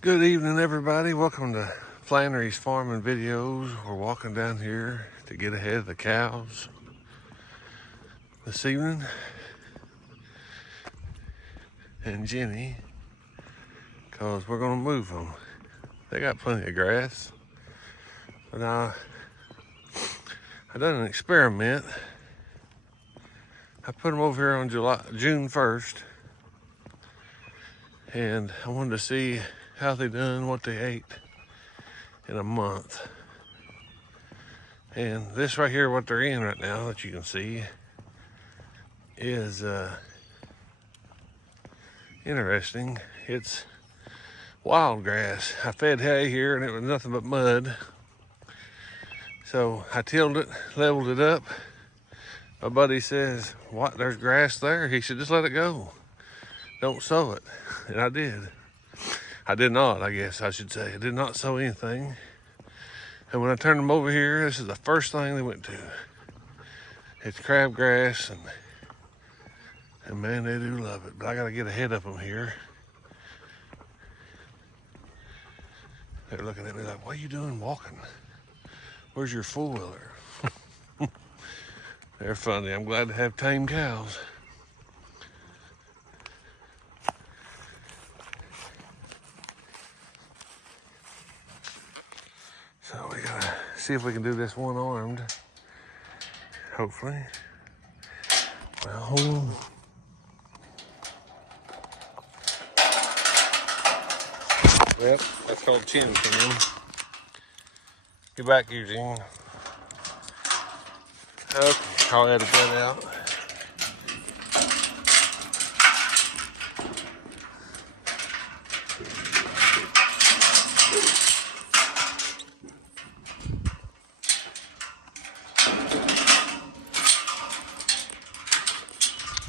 Good evening, everybody. Welcome to Flannery's Farming Videos. We're walking down here to get ahead of the cows this evening. And Jenny, because we're going to move them. They got plenty of grass. But I done an experiment. I put them over here on June 1st. And I wanted to see how they done, what they ate in a month. And this right here, what they're in right now that you can see, is interesting. It's wild grass. I fed hay here and it was nothing but mud. So I tilled it, leveled it up. My buddy says, "What, there's grass there?" He said, "Just let it go. Don't sow it." And I did. I did not, I guess I should say. I did not sow anything. And when I turned them over here, this is the first thing they went to. It's crabgrass, and man, they do love it. But I gotta get ahead of them here. They're looking at me like, "What are you doing walking? Where's your four-wheeler?" They're funny. I'm glad to have tame cows. So we gotta see if we can do this one-armed. Hopefully. Well, hold on. Yep, that's called chin cam. Get back, Eugene. Okay, I'll edit that out.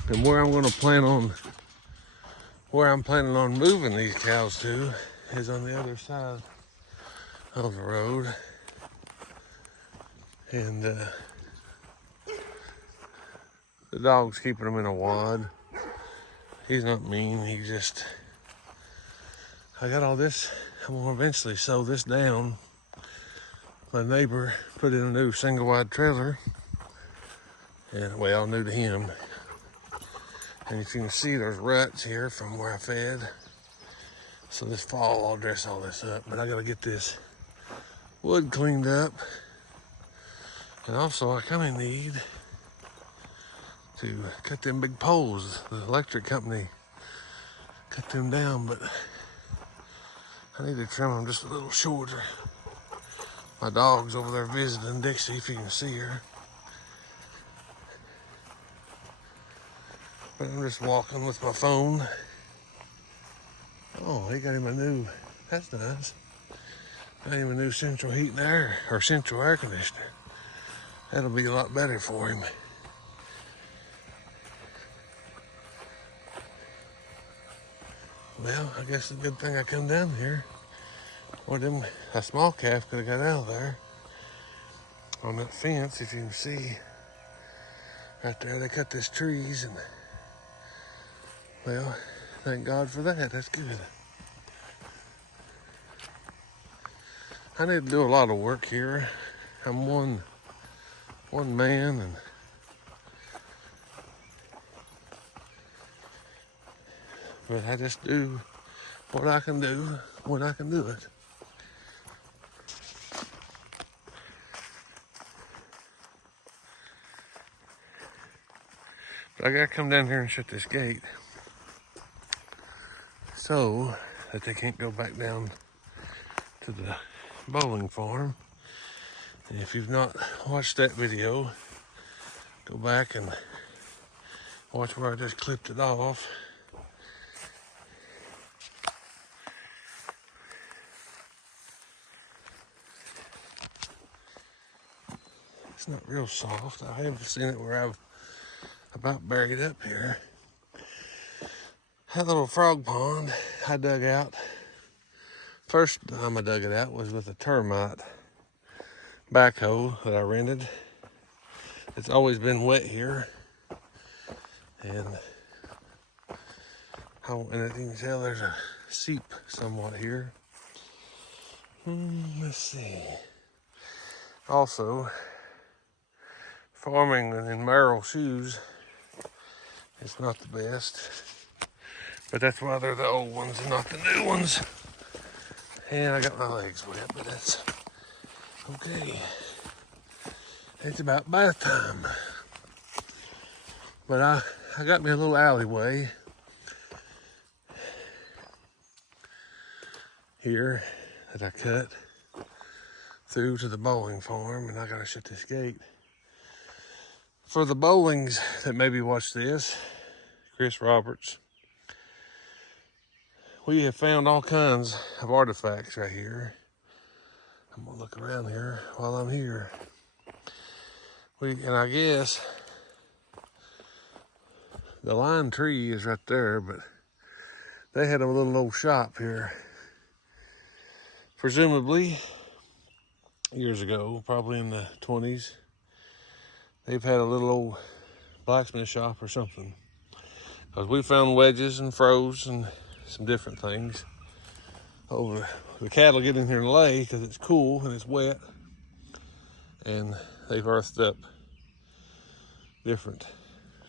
And where I'm planning on moving these cows to is on the other side of the road. And the dog's keeping them in a wad. He's not mean, I got all this. I'm gonna eventually sew this down. My neighbor put in a new single wide trailer. And well, new to him. And if you can see, there's ruts here from where I fed. So this fall, I'll dress all this up. But I gotta get this wood cleaned up. And also, I kind of need to cut them big poles. The electric company cut them down, but I need to trim them just a little shorter. My dog's over there visiting Dixie, if you can see her. But I'm just walking with my phone. Oh, he got him a new, that's nice. Got him a new central heat and air, or central air conditioner. That'll be a lot better for him. Well, I guess it's a good thing I come down here. Or a small calf could have got out of there. On that fence, if you can see. Right there, they cut these trees and, well, thank God for that. That's good. I need to do a lot of work here. I'm one man, but I just do what I can do when I can do it. But I gotta come down here and shut this gate so that they can't go back down to the bowling farm. And if you've not watched that video, go back and watch where I just clipped it off. It's not real soft. I have seen it where I've about buried up here. That little frog pond I dug out. First time I dug it out was with a termite backhoe that I rented. It's always been wet here. And And as you can tell, there's a seep somewhat here. Let's see. Also, farming in Merrill shoes is not the best. But that's why they're the old ones and not the new ones. And I got my legs wet, but that's okay. It's about bath time. But I got me a little alleyway here that I cut through to the bowling farm, and I gotta shut this gate. For the bowlings that maybe watch this, Chris Roberts, we have found all kinds of artifacts right here. I'm gonna look around here while I'm here. And I guess the lime tree is right there, but they had a little old shop here. Presumably, years ago, probably in the 20s, they've had a little old blacksmith shop or something. Because we found wedges and froze and some different things. The cattle get in here and lay because it's cool and it's wet. And they've earthed up different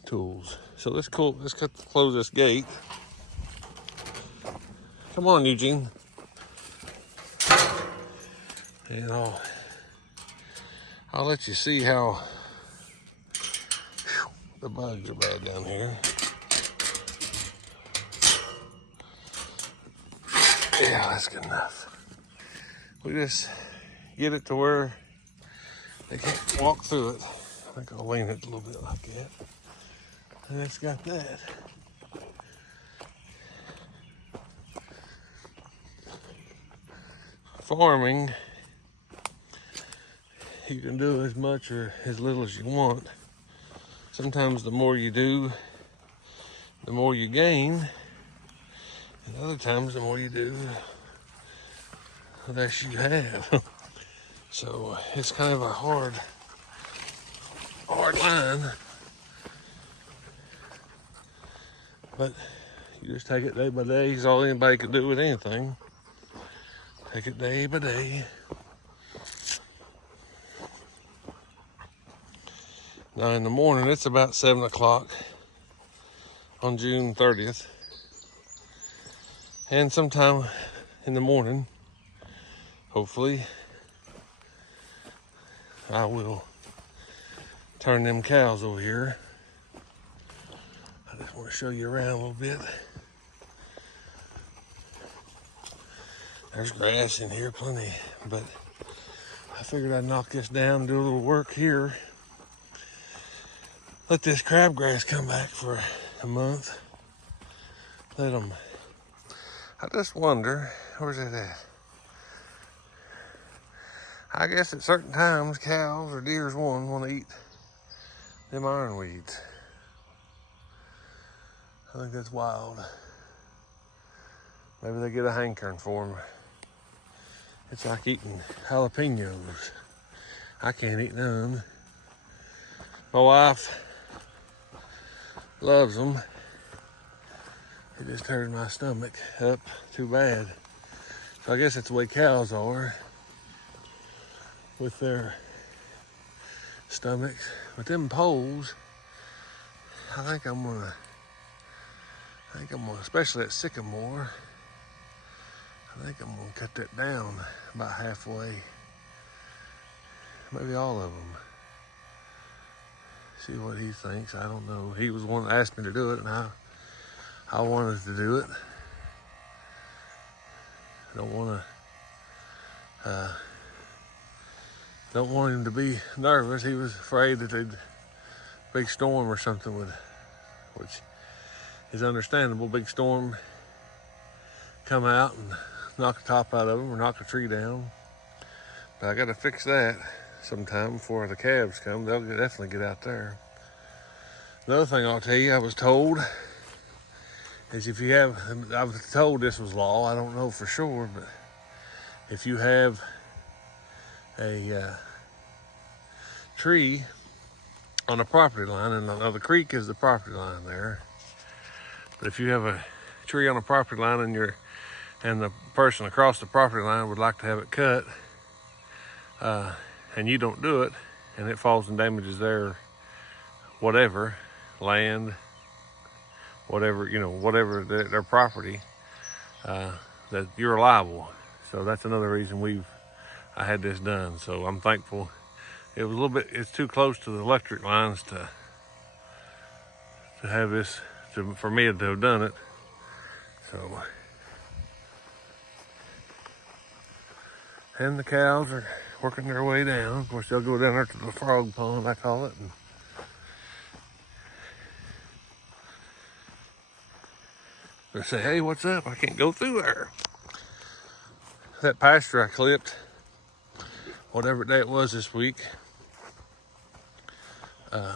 tools. So let's close this gate. Come on, Eugene. And I'll let you see how the bugs are bad down here. Yeah, that's good enough. We just get it to where they can't walk through it. I think I'll lean it a little bit like that. And it's got that. Farming, you can do as much or as little as you want. Sometimes the more you do, the more you gain. And other times the more you do, the less you have. So it's kind of a hard line. But you just take it day by day. It's all anybody can do with anything. Take it day by day. Now in the morning, it's about 7 o'clock on June 30th. And sometime in the morning, hopefully, I will turn them cows over here. I just want to show you around a little bit. There's grass in here, plenty, but I figured I'd knock this down, do a little work here. Let this crabgrass come back for a month. Let them. I just wonder, where's it at? I guess at certain times, cows or deers want to eat them ironweeds. I think that's wild. Maybe they get a hankering for them. It's like eating jalapenos. I can't eat none. My wife loves them. It just tears my stomach up too bad. So I guess that's the way cows are with their stomachs. With them poles, I think I'm gonna, especially at sycamore, I think I'm gonna cut that down about halfway. Maybe all of them. See what he thinks. I don't know. He was the one that asked me to do it, and I wanted to do it. Don't want him to be nervous. He was afraid that a big storm or something would, which is understandable. Big storm come out and knock the top out of them or knock a tree down. But I got to fix that sometime before the calves come. They'll definitely get out there. Another thing I'll tell you, I was told, is I was told this was law. I don't know for sure, but if you have a tree on a property line, and the creek is the property line there, but if you have a tree on a property line and the person across the property line would like to have it cut, and you don't do it, and it falls and damages their whatever, land, whatever, whatever their property, that you're liable. So that's another reason I had this done. So I'm thankful. It was a little bit, it's too close to the electric lines to have this, for me to have done it. So, and the cows are working their way down. Of course, they'll go down there to the frog pond, I call it. And they say, hey, what's up? I can't go through there. That pasture I clipped, whatever day it was this week,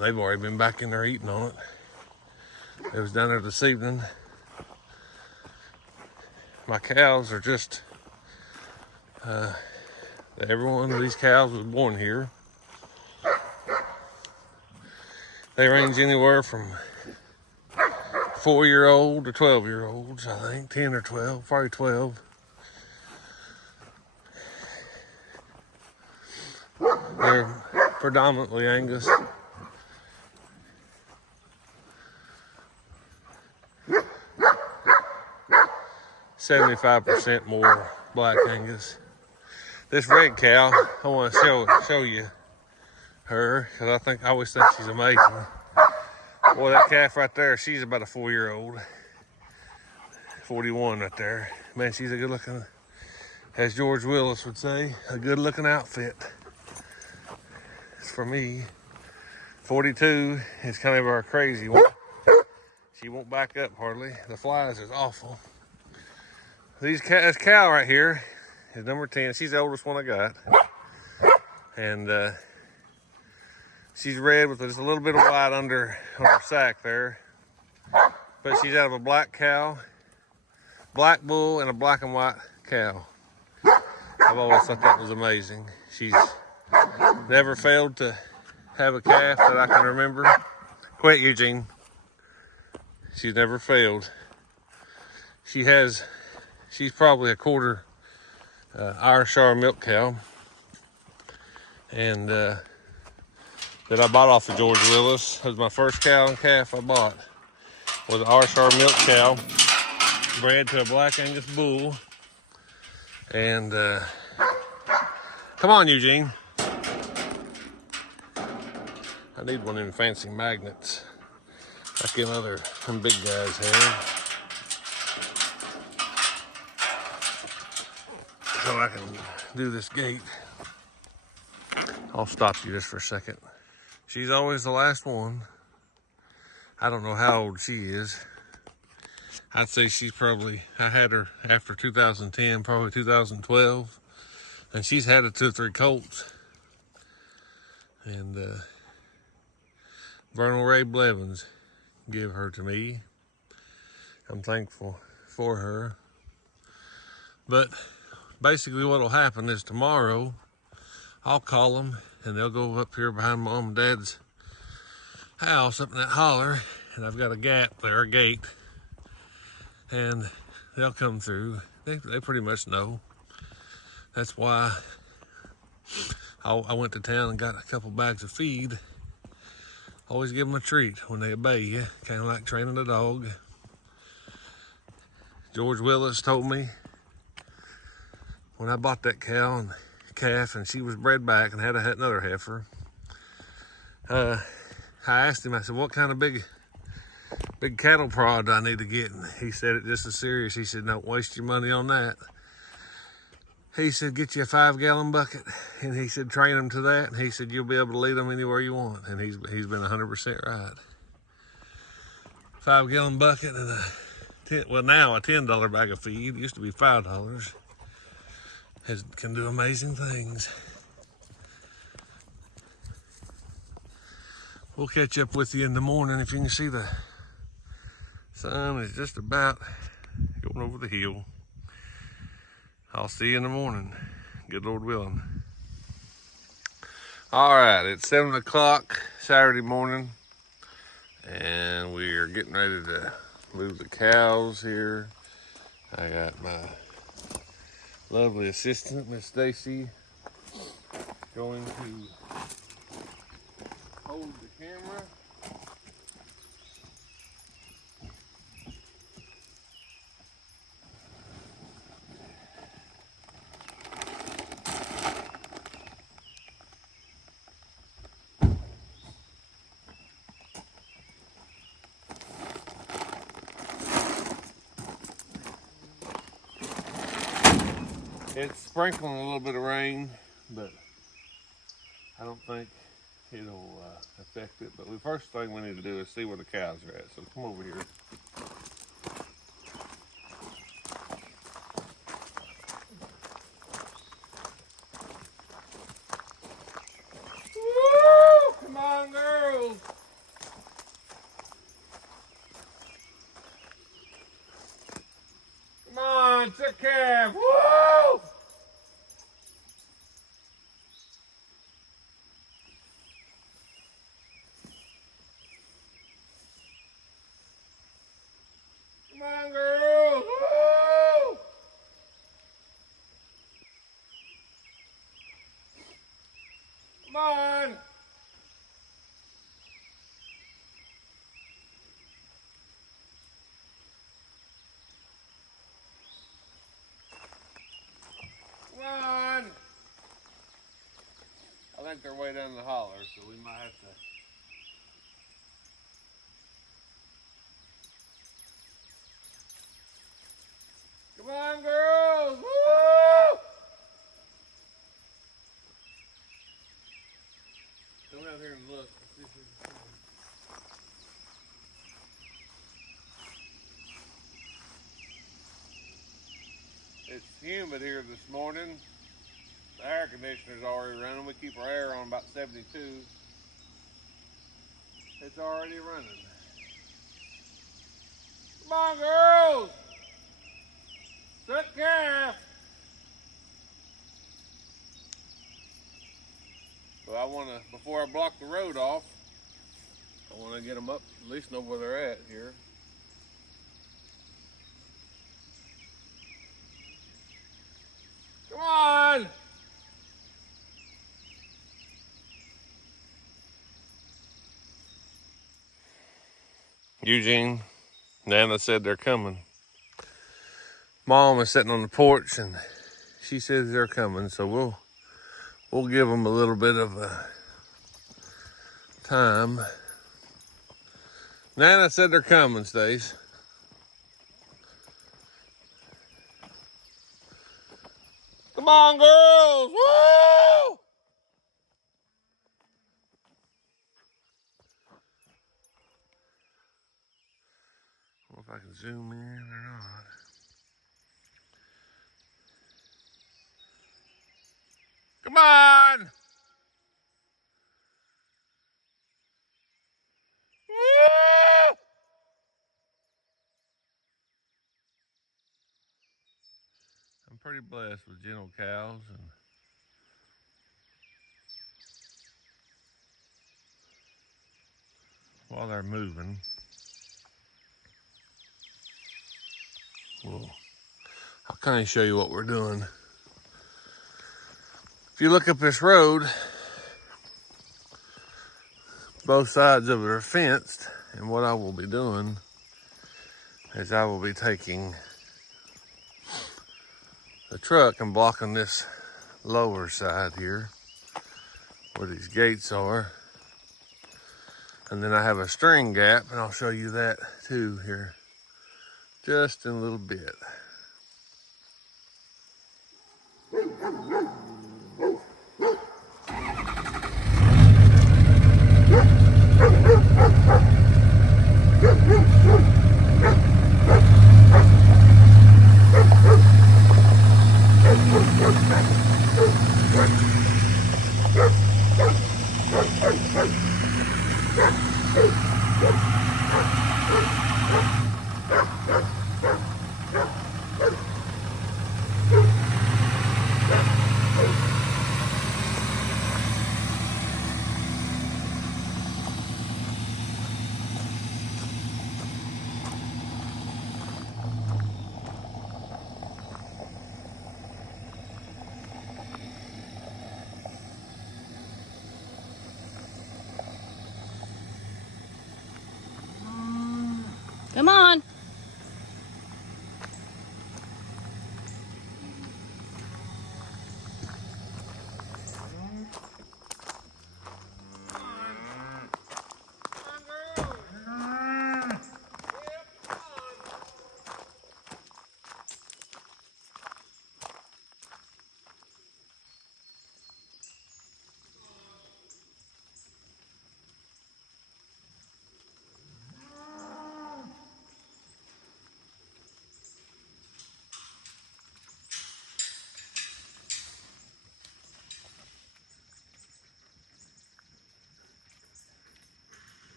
they've already been back in there eating on it. It was down there this evening. My cows are just, every one of these cows was born here. They range anywhere from 4-year-old to 12-year-olds, I think, 10 or 12, probably 12. They're predominantly Angus. %75% more black Angus. This red cow, I want to show you her, because I always think she's amazing. Boy, that calf right there, she's about a 4-year-old. 41 right there. Man, she's a good looking, as George Willis would say, a good looking outfit. It's for me. 42 is kind of our crazy one. She won't back up hardly. The flies is awful. This cow right here is number 10. She's the oldest one I got. And she's red with just a little bit of white under on her sack there. But she's out of a black cow, black bull, and a black and white cow. I've always thought that was amazing. She's never failed to have a calf that I can remember. Quit, Eugene. She's never failed. She's probably a quarter Irishshire milk cow. And that I bought off of George Willis. That was my first cow and calf I bought. Was an Irishshire milk cow, bred to a black Angus bull. And come on, Eugene. I need one of them fancy magnets, like them big guys have. So I can do this gate. I'll stop you just for a second. She's always the last one. I don't know how old she is. I'd say she's probably, I had her after 2010, probably 2012. And she's had 2 or 3 colts. And Vernal Ray Blevins gave her to me. I'm thankful for her. But basically what'll happen is tomorrow I'll call them and they'll go up here behind Mom and Dad's house up in that holler, and I've got a gap there, a gate, and they'll come through. They pretty much know. That's why I went to town and got a couple bags of feed. Always give them a treat when they obey you, kind of like training a dog. George Willis told me when I bought that cow and calf, and she was bred back and had another heifer. I asked him, I said, what kind of big cattle prod do I need to get? And he said it just as serious. He said, don't waste your money on that. He said, get you a 5-gallon bucket. And he said, train them to that. And he said, you'll be able to lead them anywhere you want. And he's been 100% right. 5-gallon bucket and now a $10 bag of feed. It used to be $5. Can do amazing things. We'll catch up with you in the morning. If you can see, the sun is just about going over the hill. I'll see you in the morning, good Lord willing. All right, it's 7 o'clock Saturday morning, and we are getting ready to move the cows here. I got my lovely assistant, Miss Stacy, going to hold the camera. It's sprinkling a little bit of rain, but I don't think it'll affect it. But the first thing we need to do is see where the cows are at. So come over here. Woo! Come on, girls. Come on, sick calf. Woo! Come on, girls. Woo! Come on. Come on. I think they're way down the holler, so we might have to. Come on, girls! Woo! Come out here and look. It's humid here this morning. The air conditioner's already running. We keep our air on about 72. It's already running. Come on, girls! Sit calf! So I want to, before I block the road off, I want to get them up, at least know where they're at here. Come on! Eugene, Nana said they're coming. Mom is sitting on the porch and she says they're coming, so we'll give them a little bit of time. Nana said they're coming, Stace. Come on, girls! Woo! I don't know if I can zoom in or not. Come on! Woo! I'm pretty blessed with gentle cows, and while they're moving, I'll kind of show you what we're doing. If you look up this road, both sides of it are fenced, and what I will be doing is I will be taking the truck and blocking this lower side here where these gates are, and then I have a string gap, and I'll show you that too here just in a little bit.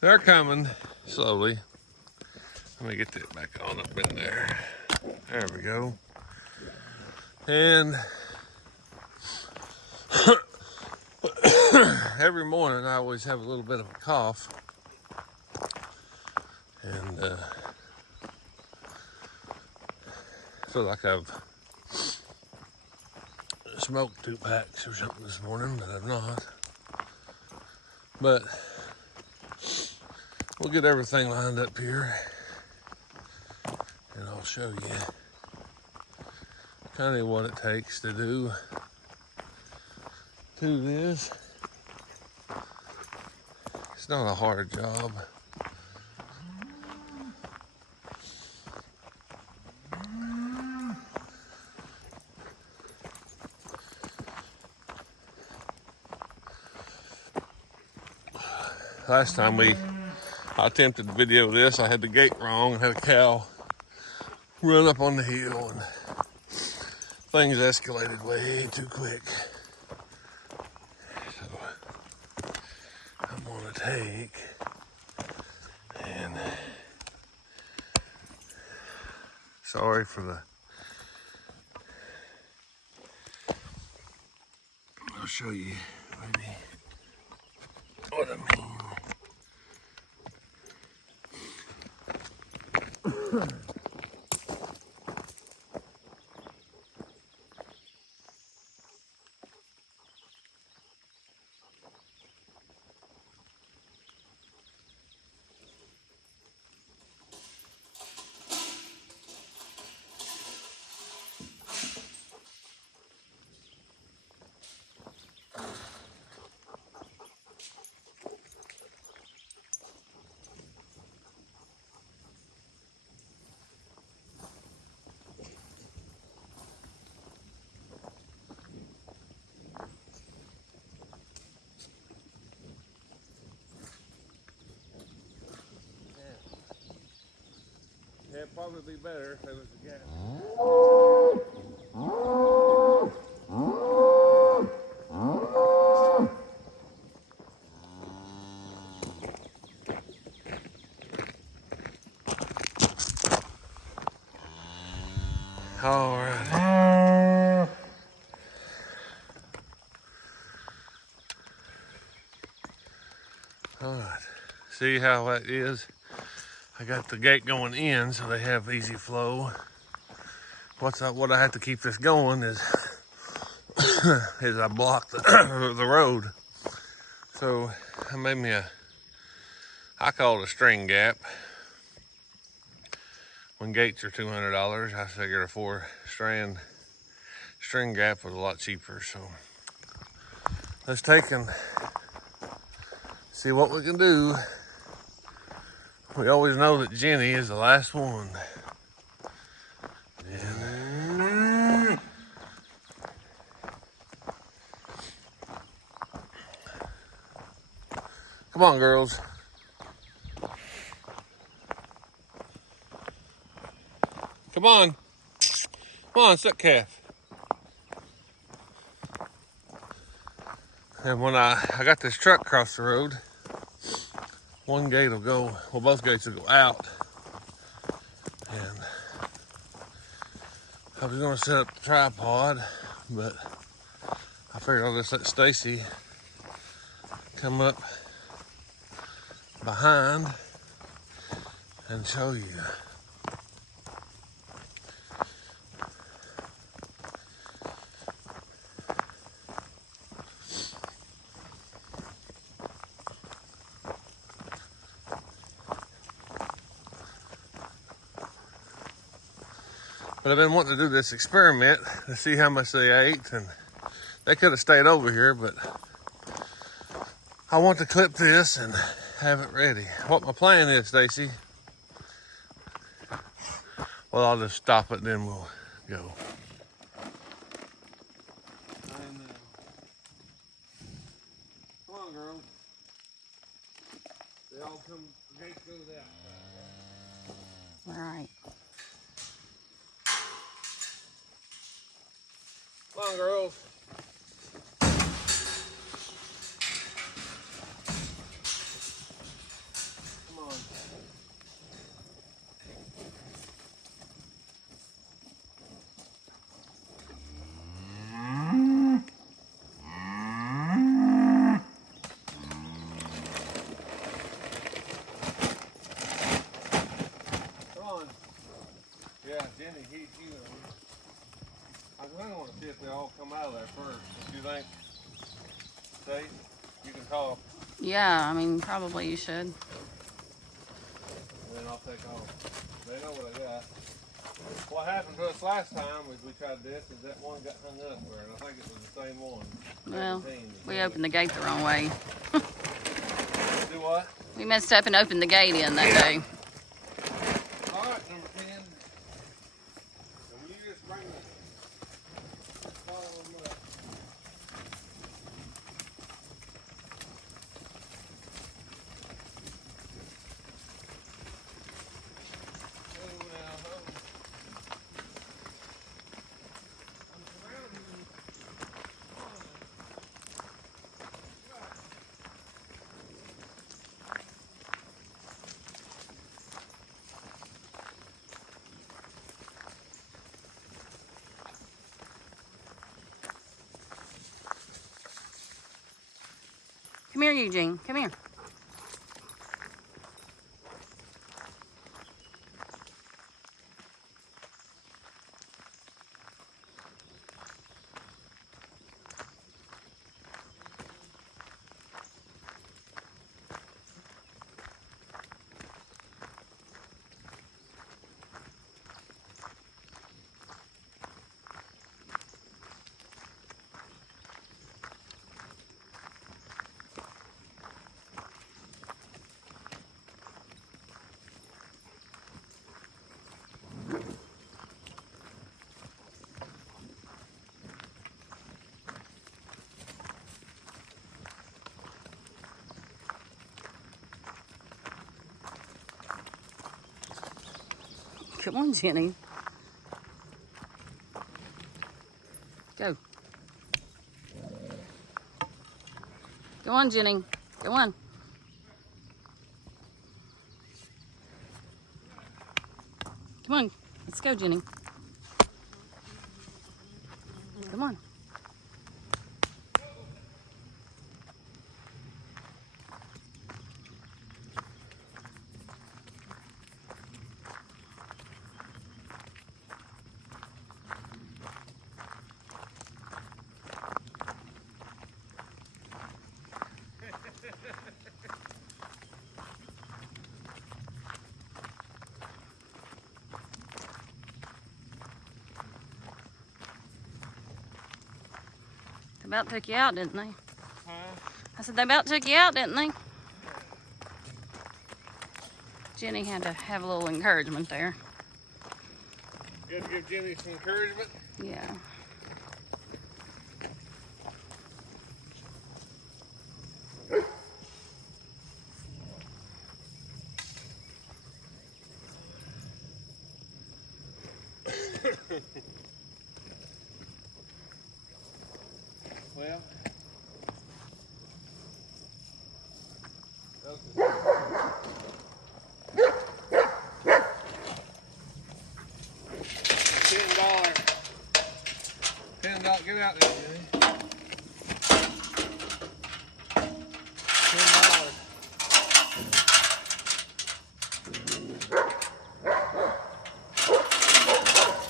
They're coming slowly. Let me get that back on up in there. There we go. And every morning I always have a little bit of a cough. And I feel like I've smoked 2 packs or something this morning, but I've not. But we'll get everything lined up here, and I'll show you kind of what it takes to do this. It's not a hard job. Last time I attempted to video this, I had the gate wrong and had a cow run up on the hill, and things escalated way too quick. So I'm gonna take and sorry for the, I'll show you maybe what I mean. It'd probably be better if there was a gap. All right. All right. See how that is? I got the gate going in so they have easy flow. What I have to keep this going is I block the road. So I made me I call it a string gap. When gates are $200, I figured a 4-strand string gap was a lot cheaper. So let's take and see what we can do. We always know that Jenny is the last one. And come on, girls. Come on. Come on, suck calf. And when I got this truck across the road, one gate will go, well, both gates will go out. And I was gonna set up the tripod, but I figured I'll just let Stacy come up behind and show you. But I've been wanting to do this experiment to see how much they ate, and they could have stayed over here, but I want to clip this and have it ready. What my plan is, Stacy, well, I'll just stop it and then we'll go. Come on, girls. They all come, the gates go to the outside. All right. Come on, girls. see if they all come out of there first. What do you think? Safe? You can talk. Yeah, I mean, probably you should. And then I'll take off. They know what I got. What happened to us last time as we tried this is that one got hung up there, and I think it was the same one. Well, 17, we opened the gate the wrong way. Do what? We messed up and opened the gate in that day. All right, number 10. And you just bring the follow them up. Oh, now, oh. I'm surrounded in Come here, Eugene. Come here. Come on, Jenny. Go. Go on, Jenny. Go on. Come on. Let's go, Jenny. Come on. They about took you out, didn't they? Huh? I said they about took you out, didn't they? Jenny had to have a little encouragement there. You have to give Jenny some encouragement? Yeah. Well, $10. Get out there, Jenny.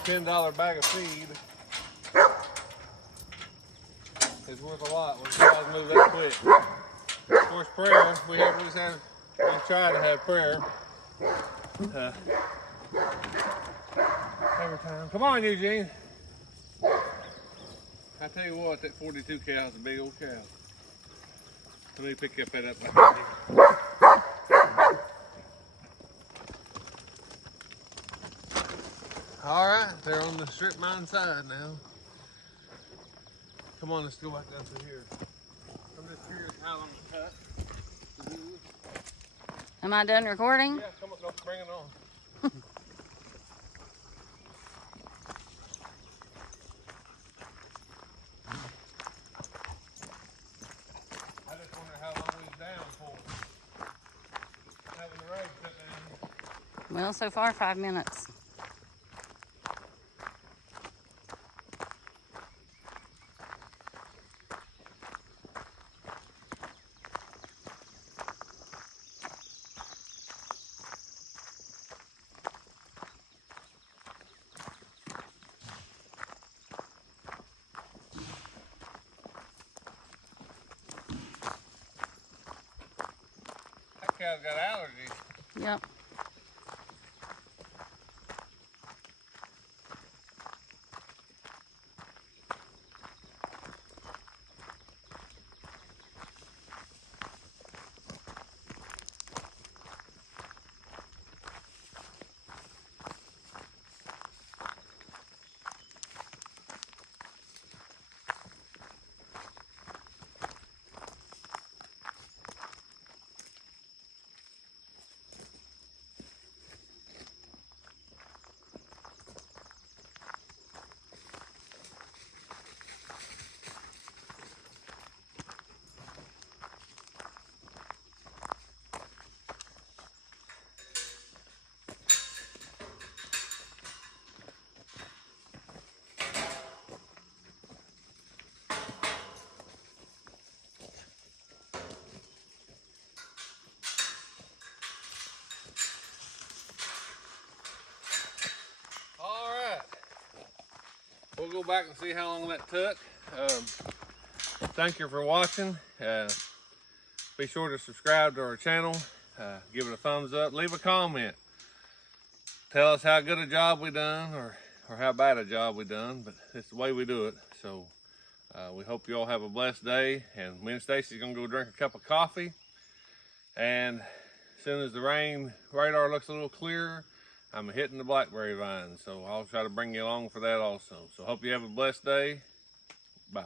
$10 bag of feed is worth a lot when you guys move that quick. Of course, prayer, we try to have prayer every time. Come on, Eugene. I tell you what, that 42 cow is a big old cow. Let me pick that up behind you. All right, they're on the strip mine side now. Come on, let's go back down through here. I'm just curious how long to cut. Am I done recording? Yeah, come on, bring it on. I just wonder how long he's down for. Having the road cut down. Well, so far 5 minutes. cow's got allergies. Yep. We'll go back and see how long that took. Thank you for watching. Be sure to subscribe to our channel. Give it a thumbs up. Leave a comment. Tell us how good a job we done or how bad a job we done. But it's the way we do it. So we hope you all have a blessed day. And me and Stacy's gonna go drink a cup of coffee. And as soon as the rain radar looks a little clearer, I'm hitting the blackberry vine, so I'll try to bring you along for that also. So hope you have a blessed day. Bye.